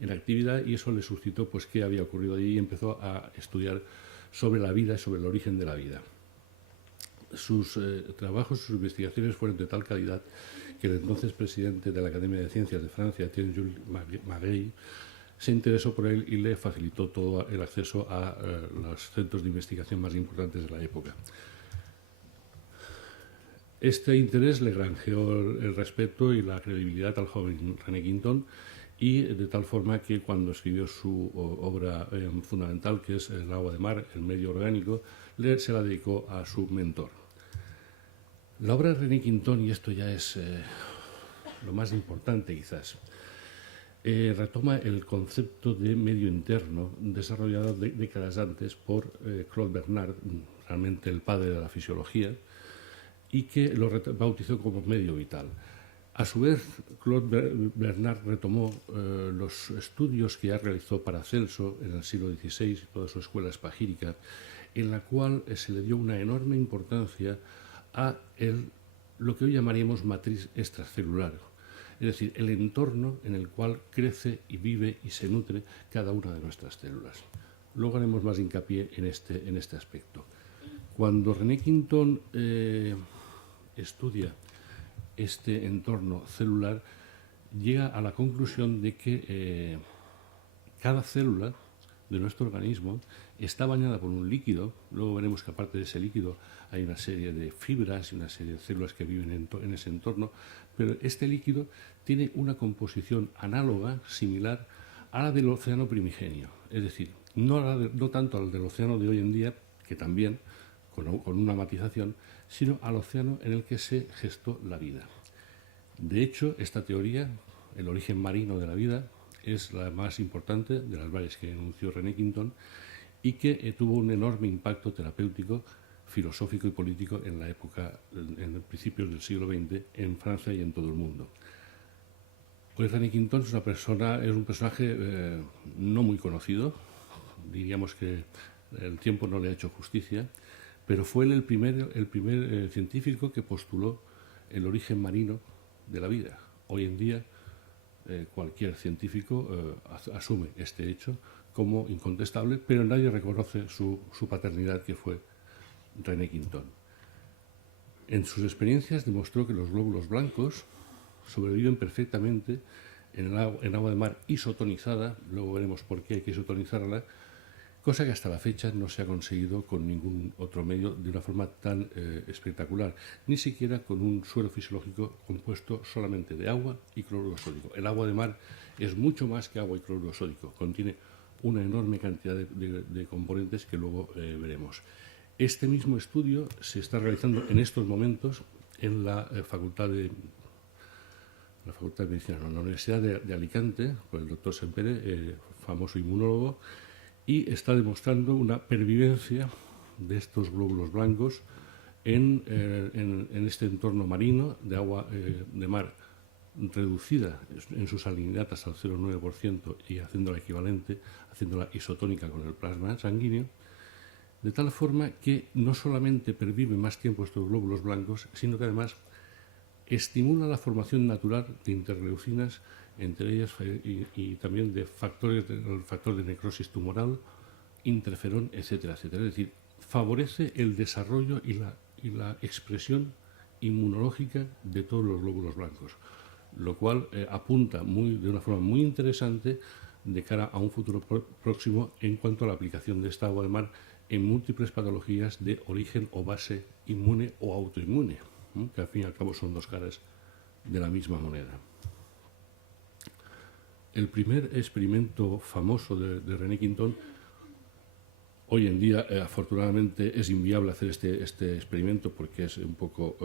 en actividad, y eso le suscitó pues qué había ocurrido allí, y empezó a estudiar sobre la vida y sobre el origen de la vida. Sus trabajos, sus investigaciones fueron de tal calidad que el entonces presidente de la Academia de Ciencias de Francia, Etienne-Jules Maguey, se interesó por él y le facilitó todo el acceso a los centros de investigación más importantes de la época. Este interés le granjeó el respeto y la credibilidad al joven René Quinton, y de tal forma que cuando escribió su obra fundamental, que es El agua de mar, el medio orgánico, se la dedicó a su mentor. La obra de René Quinton, y esto ya es lo más importante quizás, retoma el concepto de medio interno desarrollado décadas antes por Claude Bernard, realmente el padre de la fisiología, y que lo bautizó como medio vital. A su vez, Claude Bernard retomó los estudios que ya realizó Paracelso en el siglo XVI y toda su escuela espagírica, en la cual se le dio una enorme importancia a lo que hoy llamaríamos matriz extracelular, es decir, el entorno en el cual crece y vive y se nutre cada una de nuestras células. Luego haremos más hincapié en este aspecto. Cuando René Quinton estudia este entorno celular, llega a la conclusión de que cada célula de nuestro organismo está bañada por un líquido. Luego veremos que aparte de ese líquido hay una serie de fibras y una serie de células que viven en ese entorno, pero este líquido tiene una composición análoga, similar a la del océano primigenio, es decir, no tanto al del océano de hoy en día, que también, con una matización, sino al océano en el que se gestó la vida. De hecho, esta teoría, el origen marino de la vida, es la más importante de las varias que enunció René Quinton, y que tuvo un enorme impacto terapéutico, filosófico y político en la época, en principios del siglo XX, en Francia y en todo el mundo. Hoy René Quinton es un personaje no muy conocido, diríamos que el tiempo no le ha hecho justicia, pero fue él el primer científico que postuló el origen marino de la vida. Hoy en día cualquier científico asume este hecho como incontestable, pero nadie reconoce su paternidad, que fue René Quinton. En sus experiencias demostró que los glóbulos blancos sobreviven perfectamente en agua de mar isotonizada. Luego veremos por qué hay que isotonizarla, cosa que hasta la fecha no se ha conseguido con ningún otro medio de una forma tan espectacular, ni siquiera con un suero fisiológico compuesto solamente de agua y cloruro sódico. El agua de mar es mucho más que agua y cloruro sódico, contiene una enorme cantidad de componentes que luego veremos. Este mismo estudio se está realizando en estos momentos en la Facultad de Medicina, en la Universidad de Alicante, por el doctor Sempere, famoso inmunólogo, y está demostrando una pervivencia de estos glóbulos blancos en este entorno marino de agua de mar reducida en su salinidad hasta el 0,9% y haciéndola equivalente, haciéndola isotónica con el plasma sanguíneo, de tal forma que no solamente perviven más tiempo estos glóbulos blancos, sino que además estimula la formación natural de interleucinas, entre ellas y también de el factor de necrosis tumoral, interferón, etcétera, etcétera. Es decir, favorece el desarrollo y la expresión inmunológica de todos los glóbulos blancos, lo cual apunta de una forma muy interesante de cara a un futuro próximo en cuanto a la aplicación de esta agua de mar en múltiples patologías de origen o base inmune o autoinmune, que al fin y al cabo son dos caras de la misma moneda. El primer experimento famoso de René Quinton, hoy en día afortunadamente es inviable hacer este experimento porque es un poco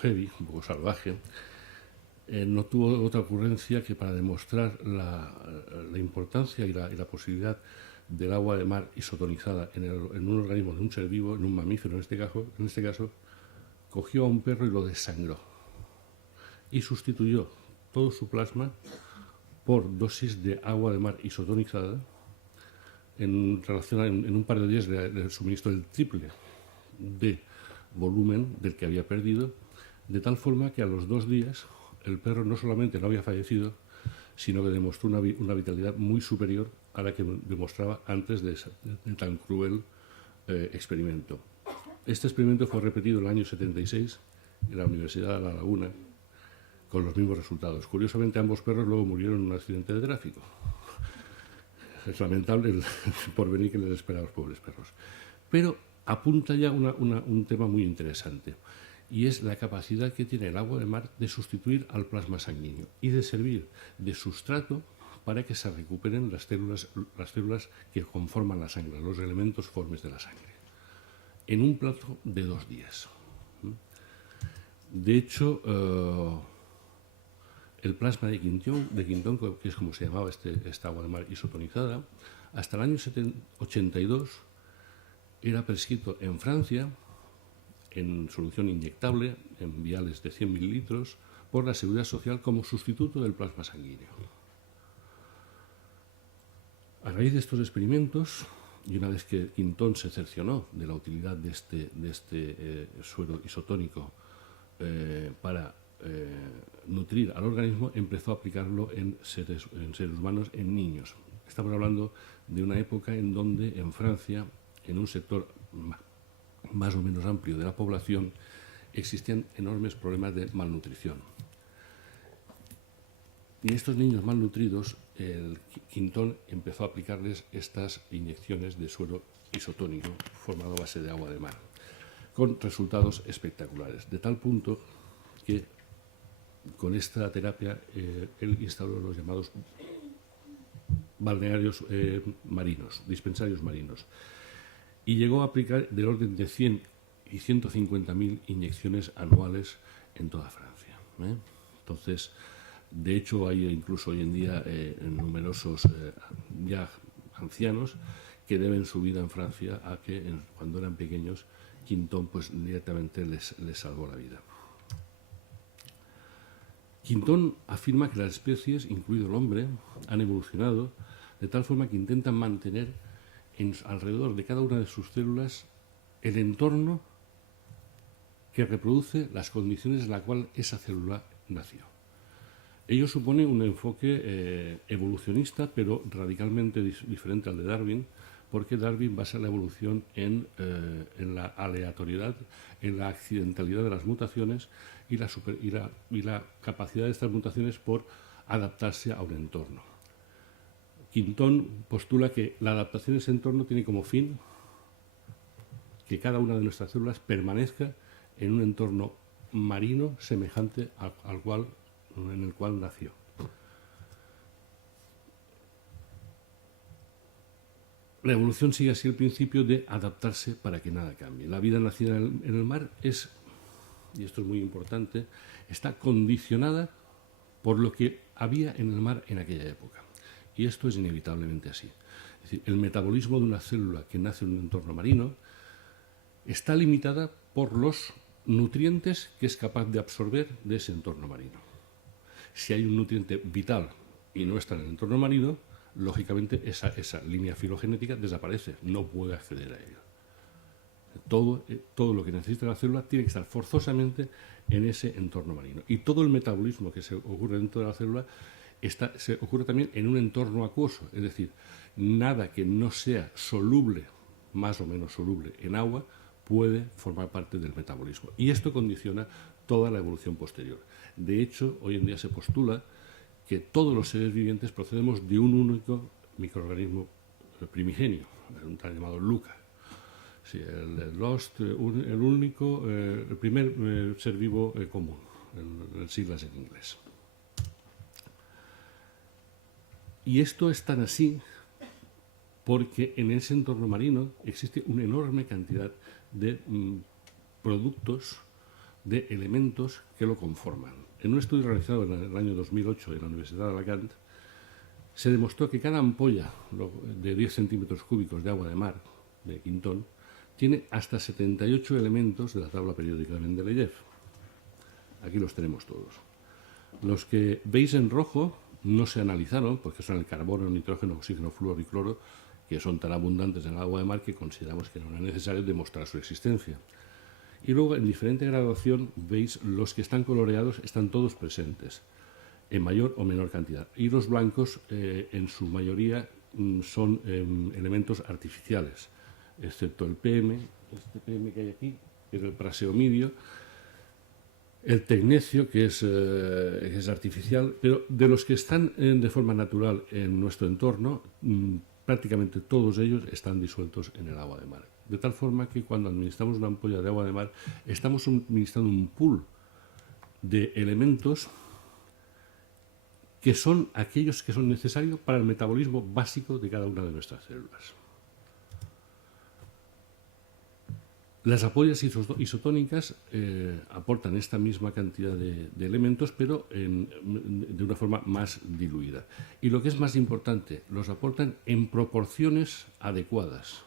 heavy, un poco salvaje. No tuvo otra ocurrencia que para demostrar la importancia y la posibilidad del agua de mar isotonizada en un organismo de un ser vivo, en un mamífero en este caso, cogió a un perro y lo desangró y sustituyó todo su plasma por dosis de agua de mar isotonizada. En un par de días le suministró el triple de volumen del que había perdido, de tal forma que a los 2 días el perro no solamente no había fallecido, sino que demostró una vitalidad muy superior a la que demostraba antes de tan cruel experimento. Este experimento fue repetido en el año 76 en la Universidad de La Laguna con los mismos resultados. Curiosamente, ambos perros luego murieron en un accidente de tráfico. Es lamentable el porvenir que les espera a los pobres perros. Pero apunta ya un tema muy interesante, y es la capacidad que tiene el agua de mar de sustituir al plasma sanguíneo y de servir de sustrato para que se recuperen las células que conforman la sangre, los elementos formes de la sangre, en un plazo de 2 días. De hecho, el plasma de Quintón, que es como se llamaba esta agua de mar isotonizada, hasta el año 82 era prescrito en Francia en solución inyectable, en viales de 100 mililitros, por la Seguridad Social como sustituto del plasma sanguíneo. A raíz de estos experimentos, y una vez que Quintón se cercionó de la utilidad de este suero isotónico para nutrir al organismo, empezó a aplicarlo en seres humanos, en niños. Estamos hablando de una época en donde en Francia, en un sector más o menos amplio de la población, existían enormes problemas de malnutrición. Y estos niños malnutridos, el Quintón empezó a aplicarles estas inyecciones de suero isotónico formado a base de agua de mar, con resultados espectaculares, de tal punto que con esta terapia él instauró los llamados balnearios marinos, dispensarios marinos, y llegó a aplicar del orden de 100 y 150.000 inyecciones anuales en toda Francia. Entonces, de hecho, hay incluso hoy en día numerosos ya ancianos que deben su vida en Francia a que cuando eran pequeños Quintón pues directamente les salvó la vida. Quintón afirma que las especies, incluido el hombre, han evolucionado de tal forma que intentan mantener alrededor de cada una de sus células el entorno que reproduce las condiciones en las cuales esa célula nació. Ello supone un enfoque evolucionista, pero radicalmente diferente al de Darwin, porque Darwin basa la evolución en la aleatoriedad, en la accidentalidad de las mutaciones y la capacidad de estas mutaciones por adaptarse a un entorno. Quintón postula que la adaptación a ese entorno tiene como fin que cada una de nuestras células permanezca en un entorno marino semejante en el cual nació. La evolución sigue así el principio de adaptarse para que nada cambie. La vida nacida en el mar es, y esto es muy importante, está condicionada por lo que había en el mar en aquella época. Y esto es inevitablemente así. Es decir, el metabolismo de una célula que nace en un entorno marino está limitada por los nutrientes que es capaz de absorber de ese entorno marino. Si hay un nutriente vital y no está en el entorno marino, lógicamente esa línea filogenética desaparece, no puede acceder a ello. Todo lo que necesita la célula tiene que estar forzosamente en ese entorno marino. Y todo el metabolismo que se ocurre dentro de la célula se ocurre también en un entorno acuoso, es decir, nada que no sea soluble, más o menos soluble en agua, puede formar parte del metabolismo. Y esto condiciona toda la evolución posterior. De hecho, hoy en día se postula que todos los seres vivientes procedemos de un único microorganismo primigenio, un tal llamado LUCA. Sí, el primer ser vivo común, en siglas en inglés. Y esto es tan así porque en ese entorno marino existe una enorme cantidad de productos, de elementos que lo conforman. En un estudio realizado en el año 2008 en la Universidad de Alacant, se demostró que cada ampolla de 10 centímetros cúbicos de agua de mar, de Quintón, tiene hasta 78 elementos de la tabla periódica de Mendeleev. Aquí los tenemos todos. Los que veis en rojo no se analizaron porque son el carbono, nitrógeno, oxígeno, flúor y cloro, que son tan abundantes en el agua de mar que consideramos que no era necesario demostrar su existencia. Y luego, en diferente graduación, veis los que están coloreados, están todos presentes. en mayor o menor cantidad. Y los blancos, en su mayoría, son elementos artificiales, excepto el PM, este PM que hay aquí, que es el praseomidio, el tecnecio, que es artificial, pero de los que están de forma natural en nuestro entorno, prácticamente todos ellos están disueltos en el agua de mar. De tal forma que cuando administramos una ampolla de agua de mar, estamos administrando un pool de elementos que son aquellos que son necesarios para el metabolismo básico de cada una de nuestras células. Las ampollas isotónicas aportan esta misma cantidad de elementos, pero de una forma más diluida. Y lo que es más importante, los aportan en proporciones adecuadas.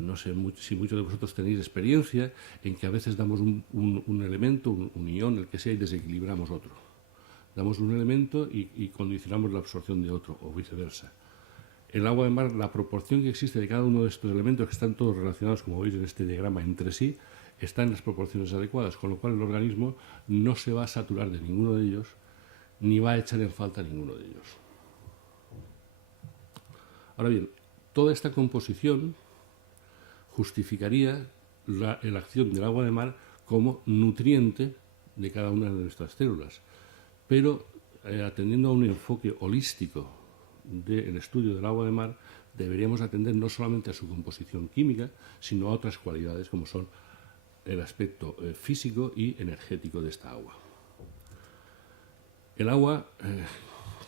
No sé si muchos de vosotros tenéis experiencia en que a veces damos un elemento, un ion, el que sea, y desequilibramos otro. Damos un elemento y condicionamos la absorción de otro, o viceversa. En el agua de mar, la proporción que existe de cada uno de estos elementos, que están todos relacionados, como veis en este diagrama, entre sí, está en las proporciones adecuadas, con lo cual el organismo no se va a saturar de ninguno de ellos, ni va a echar en falta ninguno de ellos. Ahora bien, toda esta composición justificaría la acción del agua de mar como nutriente de cada una de nuestras células, pero atendiendo a un enfoque holístico del estudio del agua de mar, deberíamos atender no solamente a su composición química, sino a otras cualidades como son el aspecto físico y energético de esta agua. El agua,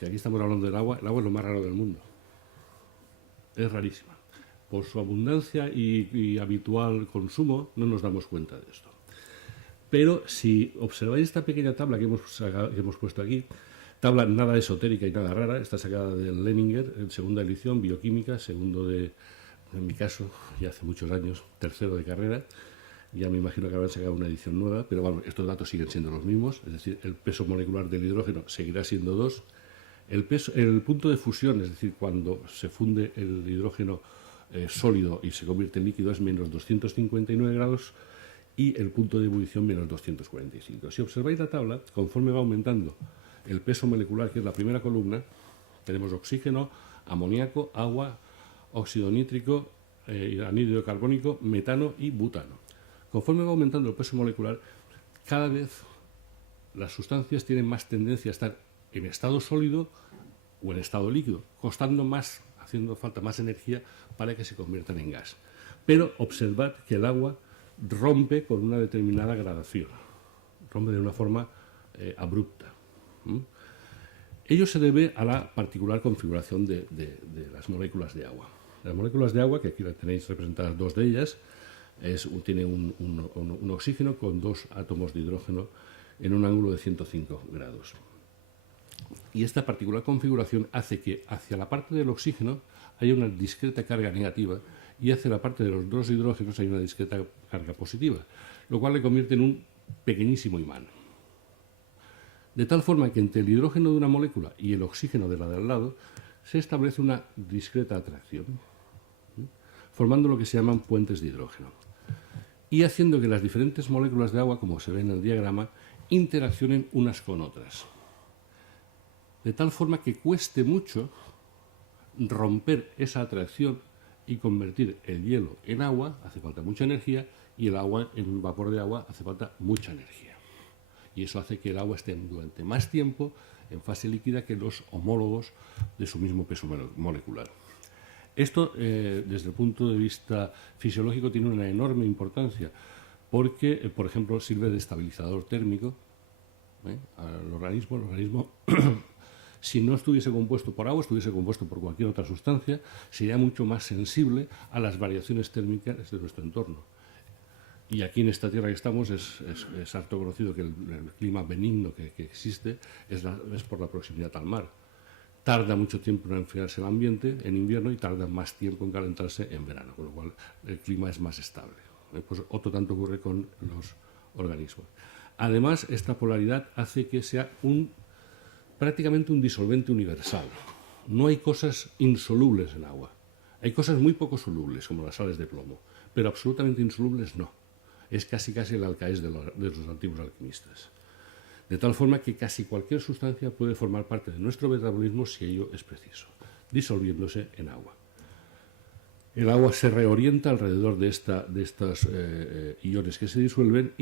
que aquí estamos hablando del agua, el agua es lo más raro del mundo. Es rarísima. Por su abundancia y habitual consumo no nos damos cuenta de esto. Pero si observáis esta pequeña tabla que hemos puesto aquí, tabla nada esotérica y nada rara, está sacada del Leninger, en segunda edición, bioquímica, segundo en mi caso, ya hace muchos años, tercero de carrera. Ya me imagino que habrán sacado una edición nueva, pero bueno, estos datos siguen siendo los mismos, es decir, el peso molecular del hidrógeno seguirá siendo 2. El punto de fusión, es decir, cuando se funde el hidrógeno sólido y se convierte en líquido, es menos 259 grados, y el punto de ebullición menos 245. Si observáis la tabla, conforme va aumentando el peso molecular, que es la primera columna, tenemos oxígeno, amoníaco, agua, óxido nítrico, anhídrido carbónico, metano y butano. Conforme va aumentando el peso molecular, cada vez las sustancias tienen más tendencia a estar en estado sólido o en estado líquido, costando más, haciendo falta más energía para que se conviertan en gas. Pero observad que el agua rompe con una determinada gradación, rompe de una forma abrupta. Ello se debe a la particular configuración de las moléculas de agua. Las moléculas de agua, que aquí tenéis representadas dos de ellas, tiene un oxígeno con dos átomos de hidrógeno en un ángulo de 105 grados. Y esta particular configuración hace que hacia la parte del oxígeno haya una discreta carga negativa y hacia la parte de los dos hidrógenos hay una discreta carga positiva, lo cual le convierte en un pequeñísimo imán. De tal forma que entre el hidrógeno de una molécula y el oxígeno de la de al lado se establece una discreta atracción, formando lo que se llaman puentes de hidrógeno, y haciendo que las diferentes moléculas de agua, como se ve en el diagrama, interaccionen unas con otras. De tal forma que cueste mucho romper esa atracción y convertir el hielo en agua, hace falta mucha energía, y el agua en un vapor de agua hace falta mucha energía. Y eso hace que el agua esté durante más tiempo en fase líquida que los homólogos de su mismo peso molecular. Esto, desde el punto de vista fisiológico, tiene una enorme importancia porque, por ejemplo, sirve de estabilizador térmico al organismo. El organismo, si no estuviese compuesto por agua, estuviese compuesto por cualquier otra sustancia, sería mucho más sensible a las variaciones térmicas de nuestro entorno. Y aquí en esta tierra que estamos es harto conocido que el clima benigno que existe es por la proximidad al mar. Tarda mucho tiempo en enfriarse el ambiente en invierno y tarda más tiempo en calentarse en verano, con lo cual el clima es más estable. Pues otro tanto ocurre con los organismos. Además, esta polaridad hace que sea prácticamente un disolvente universal. No hay cosas insolubles en agua. Hay cosas muy poco solubles, como las sales de plomo, pero absolutamente insolubles no. Es casi el alcaés de los antiguos alquimistas. de tal forma que casi cualquier sustancia puede formar parte de nuestro metabolismo si ello es preciso, disolviéndose en agua. El agua se reorienta alrededor de estos iones que se disuelven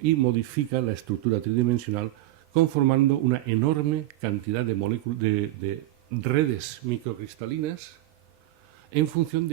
y modifica la estructura tridimensional, conformando una enorme cantidad de redes microcristalinas en función de